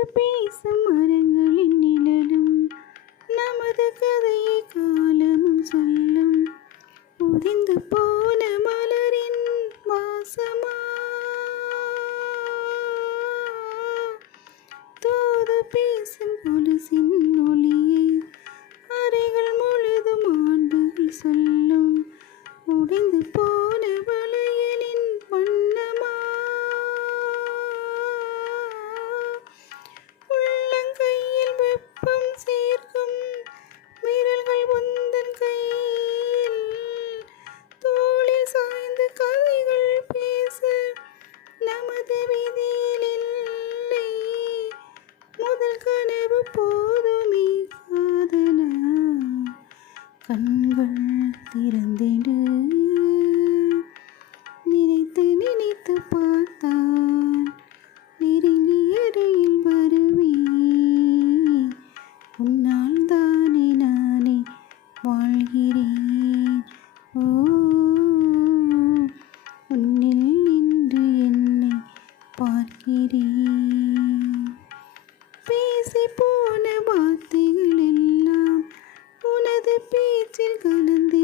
தூது பேசும் மரங்களின் நிழலும் நமது கதையை காலமும் சொல்லும். உதிந்து போன மலரின் வாசமா? தூது பேசும் கொலுசின் கண்கள் திறந்திடு. நினைத்து நினைத்து பார்த்தான். நெருங்கி அறையில் வருவே உன்னால் தானே நானே வாழ்கிறேன். ஓ உன்னில் நின்று என்னை பார்க்கிறேன். பேசி போன வார்த்தை നെഞ്ചിൽ കലന്തി